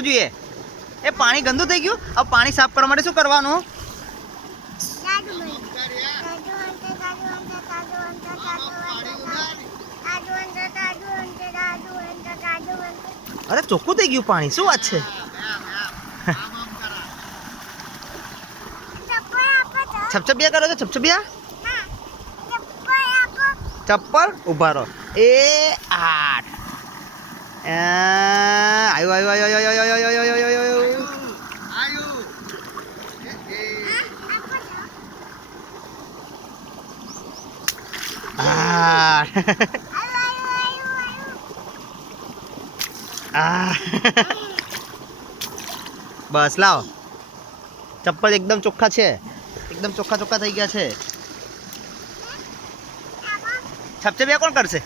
શું જોઈએ? એ પાણી ગંદુ થઈ ગયું. હવે પાણી સાફ કરવા માટે શું કરવાનું? અરે ચોખ્ખું થઈ ગયું પાણી. શું વાત છે? છપછપિયા કરો છો? છપછપિયા ચપ્પલ ઉભા રહો. એ 8 આયો આયો આયો આયો આયો આયો આયો આયો બસ લાવો. ચપ્પલ એકદમ ચોખ્ખા છે. એકદમ ચોખ્ખા ચોખ્ખા થઈ ગયા છે. છપછપિયા કોણ કરશે?